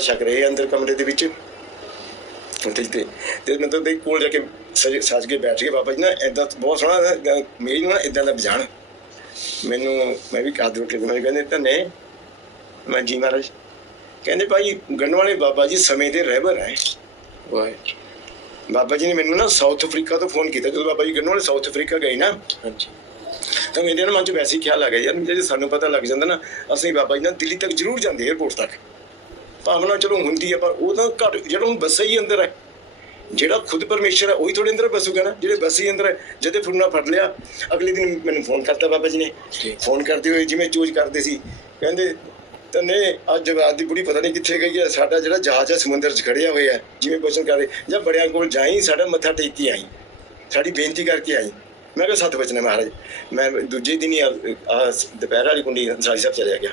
ਛਕ ਰਹੇ ਅੰਦਰ ਕਮਰੇ ਦੇ ਵਿੱਚ। ਉੱਥੇ ਤੇ ਤੇ ਮੈਂ ਤਾਂ ਉਹਦੇ ਕੋਲ ਜਾ ਕੇ ਸਜ ਕੇ ਬੈਠ ਕੇ ਬਾਬਾ ਜੀ ਨਾ ਐਦਾਂ ਬਹੁਤ ਸੋਹਣਾ ਮੇਰੀ ਨੂੰ ਇਦਾਂ ਦਾ ਵਜਾਣ ਮੈਨੂੰ ਮੈਂ ਵੀ ਕਾਦਰ ਕੇ ਮੈਂ ਕਹਿੰਦੇ ਧੰਨੇ ਮੈਂ ਜੀ ਮਹਾਰਾਜ। ਕਹਿੰਦੇ ਭਾਈ ਗੰਨ ਵਾਲੇ ਬਾਬਾ ਜੀ ਸਮੇਂ ਦੇ ਰਹਿਬਰ ਹੈ ਵਾਹ। ਬਾਬਾ ਜੀ ਨੇ ਮੈਨੂੰ ਨਾ ਸਾਊਥ ਅਫਰੀਕਾ ਤੋਂ ਫੋਨ ਕੀਤਾ। ਜਦੋਂ ਬਾਬਾ ਜੀ ਗੰਨ ਵਾਲੇ ਸਾਊਥ ਅਫਰੀਕਾ ਗਏ ਨਾ ਹਾਂਜੀ। ਤਾਂ ਮੇਰੇ ਮਨ 'ਚ ਵੈਸੇ ਹੀ ਖਿਆਲ ਆ ਗਿਆ ਯਾਰ ਜੇ ਸਾਨੂੰ ਪਤਾ ਲੱਗ ਜਾਂਦਾ ਨਾ ਅਸੀਂ ਬਾਬਾ ਜੀ ਨਾਲ ਦਿੱਲੀ ਤੱਕ ਜ਼ਰੂਰ ਜਾਂਦੇ 에어ਪੋਰਟ ਤੱਕ। ਭਾਵਨਾ ਚਲੋ ਹੁੰਦੀ ਹੈ ਪਰ ਉਹ ਤਾਂ ਘੱਟ ਜਿਹੜਾ ਹੁਣ ਬੱਸਾ ਹੀ ਅੰਦਰ ਹੈ ਜਿਹੜਾ ਖੁਦ ਪਰਮੇਸ਼ਰ ਹੈ ਉਹੀ ਥੋੜੇ ਅੰਦਰ ਬਸੂਗਾ ਨਾ ਜਿਹੜੇ ਬੱਸੇ ਹੀ ਅੰਦਰ ਹੈ ਜਦੇ ਫੁਰਨਾ ਫੜ ਲਿਆ ਅਗਲੇ ਦਿਨ ਮੈਨੂੰ ਫੋਨ ਕਰਤਾ ਬਾਬਾ ਜੀ ਨੇ। ਫੋਨ ਕਰਦੇ ਹੋਏ ਜਿਵੇਂ ਚੂਜ ਕਰਦੇ ਸੀ ਕਹਿੰਦੇ ਤਨੇ ਅੱਜ ਜਗਰਾਤ ਦੀ ਬੁੜੀ ਪਤਾ ਨਹੀਂ ਕਿੱਥੇ ਗਈ ਹੈ ਸਾਡਾ ਜਿਹੜਾ ਜਹਾਜ਼ ਹੈ ਸਮੁੰਦਰ 'ਚ ਖੜਿਆ ਹੋਇਆ ਹੈ। ਜਿਵੇਂ ਬਚਨ ਕਰੇ ਜਾਂ ਬੜਿਆਂ ਕੋਲ ਜਾਈ ਸਾਡਾ ਮੱਥਾ ਟੇਕ ਕੇ ਆਈ। ਸਾਡੀ ਬੇਨਤੀ ਕਰਕੇ ਆਈ। ਮੈਂ ਕਿਹਾ ਸੱਤ ਵਚਨ ਹੈ ਮਹਾਰਾਜ। ਮੈਂ ਦੂਜੇ ਦਿਨ ਹੀ ਦੁਪਹਿਰ ਵਾਲੀ ਕੁੰਡੀ ਸਾਰੀ ਸਾਹਿਬ ਚਲਿਆ ਗਿਆ।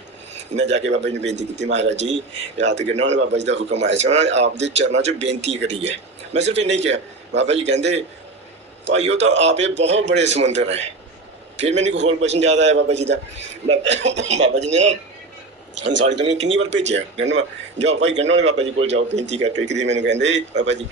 ਮੈਂ ਜਾ ਕੇ ਬਾਬਾ ਜੀ ਨੂੰ ਬੇਨਤੀ ਕੀਤੀ, ਮਹਾਰਾਜ ਜੀ, ਰਾਤ ਗਿਰਨਾ ਵਾਲੇ ਬਾਬਾ ਜੀ ਦਾ ਹੁਕਮ ਆਇਆ ਸੀ। ਉਹਨਾਂ ਨੇ ਆਪ ਦੇ ਚਰਨਾਂ 'ਚ ਬੇਨਤੀ ਕਰੀ ਹੈ। ਮੈਂ ਸਿਰਫ ਇੰਨਾ ਹੀ ਕਿਹਾ, ਬਾਬਾ ਜੀ ਕਹਿੰਦੇ, ਭਾਈ, ਉਹ ਤਾਂ ਆਪੇ ਬਹੁਤ ਬੜੇ ਸਮੁੰਦਰ ਹੈ। ਫਿਰ ਮੈਨੂੰ ਇੱਕ ਹੋਰ ਕੁਐਸਚਨ ਯਾਦ ਆਇਆ ਬਾਬਾ ਜੀ ਦਾ। ਬਾ- ਬਾਬਾ ਜੀ ਨੇ ਨਾ ਹੰਸਾਲੀ ਤੋਂ ਮੈਨੂੰ ਕਿੰਨੀ ਵਾਰ ਭੇਜਿਆ। ਗੰਨਵਾ ਜਾਓ ਭਾਈ ਗੰਨਵਾ ਵਾਲੇ ਬਾਬਾ ਜੀ ਕੋਲ ਜਾਓ, ਬੇਨਤੀ ਕਰਕੇ। ਇੱਕ ਦਿਨ ਮੈਨੂੰ ਕਹਿੰਦੇ, ਬਾਬਾ ਜੀ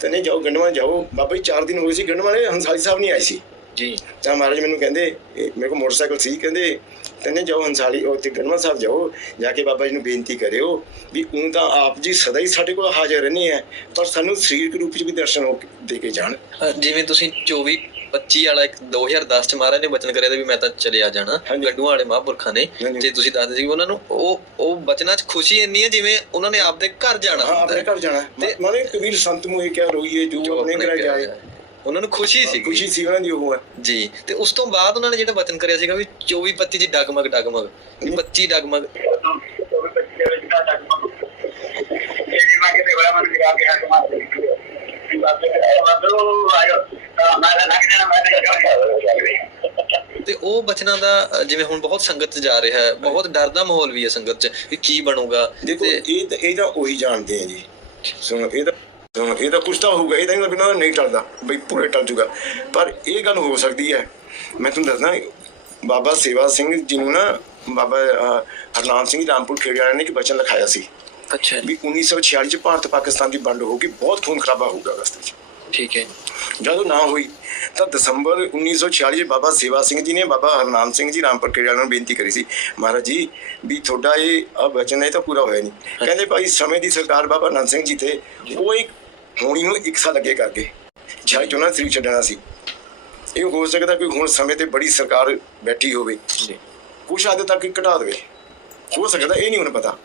ਤਨੇ ਜਾਓ ਗੰਨਵਾ ਜਾਓ। ਬਾਬਾ ਜੀ 4 ਦਿਨ ਹੋ ਗਏ ਸੀ ਗੰਨਵਾ ਵਾਲੇ ਹੰਸਾਲੀ ਸਾਹਿਬ ਨਹੀਂ ਆਏ ਸੀ। ਜੀ। ਤਾਂ ਮਹਾਰਾਜ ਮੈਨੂੰ ਕਹਿੰਦੇ ਇਹ ਮੇਰੇ ਕੋਲ ਮੋਟਰਸਾਈਕਲ ਸੀ ਕਹਿੰਦੇ ਤਨੇ ਜਾਓ ਹੰਸਾਲੀ ਉਹ ਤੇ ਗਨਵਾ ਸਾਹਿਬ ਜਾਓ ਜਾ ਕੇ ਬਾਬਾ ਜੀ ਨੂੰ ਬੇਨਤੀ ਕਰਿਓ ਵੀ ਉਹ ਤਾਂ ਆਪ ਜੀ ਸਦਾ ਹੀ ਸਾਡੇ ਕੋਲ ਹਾਜ਼ਰ ਰਹਿੰਦੇ ਆ ਪਰ ਸਾਨੂੰ ਸਰੀਰਕ ਰੂਪ ਵਿੱਚ ਵੀ ਦਰਸ਼ਨ ਹੋ ਕੇ- ਦੇ ਕੇ ਜਾਣ। ਜਿਵੇਂ ਤੁਸੀਂ 24 25 ਵਾਲਾ ਇੱਕ 2010 ਚ ਮਹਾਰਾਜ ਨੇ ਬਚਨ ਕਰਿਆ ਤਾਂ ਵੀ ਮੈਂ ਤਾਂ ਚਲਿਆ ਜਾਣਾ। ਹਾਂਜੀ। ਗੱਡੂਆਂ ਵਾਲੇ ਮਹਾਂਪੁਰਖਾਂ ਨੇ। ਜੇ ਤੁਸੀਂ ਦੱਸਦੇ ਸੀ ਕਿ ਉਹਨਾਂ ਨੂੰ ਉਹ ਉਹ ਬਚਨਾਂ 'ਚ ਖੁਸ਼ੀ ਇੰਨੀ ਹੈ ਜਿਵੇਂ ਉਹਨਾਂ ਨੇ ਆਪਦੇ ਘਰ ਜਾਣਾ ਹਾਂ ਆਪਣੇ। ਘਰ ਜਾਣਾ ਤੇ- ਮਾਨੇ ਕਬੀਰ ਸੰਤ ਮੋਏ ਕਿਆ ਰੋਈਏ ਜੋ ਆਪਣੇ ਘਰ ਜਾਏ। ਉਹਨਾਂ ਨੂੰ ਖੁਸ਼ੀ ਸੀ ਖੁਸ਼ੀ ਸੀ ਉਹਨਾਂ ਦੀ ਉਹ ਹੈ। ਜੀ ਤੇ ਉਸ ਤੋਂ ਬਾਅਦ ਉਹਨਾਂ ਨੇ ਜਿਹੜਾ ਬਚਨ ਕਰਿਆ ਸੀਗਾ ਵੀ 24 25 ਚ ਡਗਮਗ ਡਗਮਗ। ਵੀ 25 ਡਗਮਗ। ਤੇ ਉਹ ਬਚਨਾਂ ਦਾ ਜਿਵੇਂ ਹੁਣ ਬਹੁਤ ਸੰਗਤ ਚ ਜਾ ਰਿਹਾ ਹੈ ਬਹੁਤ ਡਰ ਦਾ ਮਾਹੌਲ ਵੀ ਹੈ ਸੰਗਤ ਚ ਵੀ ਕੀ ਬਣੂਗਾ। ਦੇਖੋ ਇਹ ਤਾਂ ਇਹ ਤਾਂ ਉਹੀ ਜਾਣਦੇ ਆ ਜੀ। ਸੁਣੋ ਇਹ ਤਾਂ ਇਹ ਤਾਂ ਕੁਛ ਤਾਂ ਹੋਊਗਾ ਇਹ ਤਾਂ ਬਿਨਾਂ ਨਹੀਂ ਟਲਦਾ ਬਈ ਪੂਰੇ ਟਲ ਜੂਗਾ। ਪਰ ਇਹ ਗੱਲ ਹੋ ਸਕਦੀ ਹੈ। ਮੈਂ ਤੁਹਾਨੂੰ ਦੱਸਦਾ ਬਾਬਾ ਸੇਵਾ ਸਿੰਘ ਜੀ ਨੂੰ ਨਾ ਬਾਬਾ ਹਰਨਾਮ ਸਿੰਘ ਰਾਮਪੁਰ ਖੇੜੇ ਵਾਲਿਆਂ ਨੇ ਇੱਕ ਬਚਨ ਲਿਖਾਇਆ ਸੀ ਅੱਛਾ ਵੀ 1946 ਚ ਭਾਰਤ ਪਾਕਿਸਤਾਨ ਦੀ ਵੰਡ ਹੋ ਗਈ ਬਹੁਤ ਖੂਨ ਖਰਾਬਾ ਹੋਊਗਾ ਰਸਤੇ 'ਚ। ਠੀਕ ਹੈ ਜਦੋਂ ਨਾ ਹੋਈ ਤਾਂ ਦਸੰਬਰ 1946 ਚ ਬਾਬਾ ਸੇਵਾ ਸਿੰਘ ਜੀ ਨੇ ਬਾਬਾ ਹਰਨਾਮ ਸਿੰਘ ਜੀ ਰਾਮਪੁਰ ਵਾਲਿਆਂ ਨੂੰ ਬੇਨਤੀ ਕਰੀ ਸੀ ਮਹਾਰਾਜ ਜੀ ਵੀ ਤੁਹਾਡਾ ਇਹ ਆ ਬਚਨ ਹੈ ਤਾਂ ਪੂਰਾ ਹੋਇਆ ਨਹੀਂ। ਕਹਿੰਦੇ ਭਾਈ ਸਮੇਂ ਦੀ ਸਰਕਾਰ ਬਾਬਾ ਅਨੰਦ ਸਿੰਘ ਜੀ ਤੇ ਉਹ ਇੱਕ ਹੋਣੀ ਨੂੰ ਇੱਕ ਸਾਲ ਅੱਗੇ ਕਰ ਗਏ। ਛਾਈ ਚੋਣਾ ਸ੍ਰੀ ਛੱਡਣਾ ਸੀ। ਇਹ ਹੋ ਸਕਦਾ ਕਿ ਹੁਣ ਸਮੇਂ ਤੇ ਬੜੀ ਸਰਕਾਰ ਬੈਠੀ ਹੋਵੇ। ਕੁਛ ਹੱਦ ਤੱਕ ਘਟਾ ਦੇਵੇ। ਹੋ ਸਕਦਾ ਇਹ ਨਹੀਂ ਹੁਣ ਪਤਾ।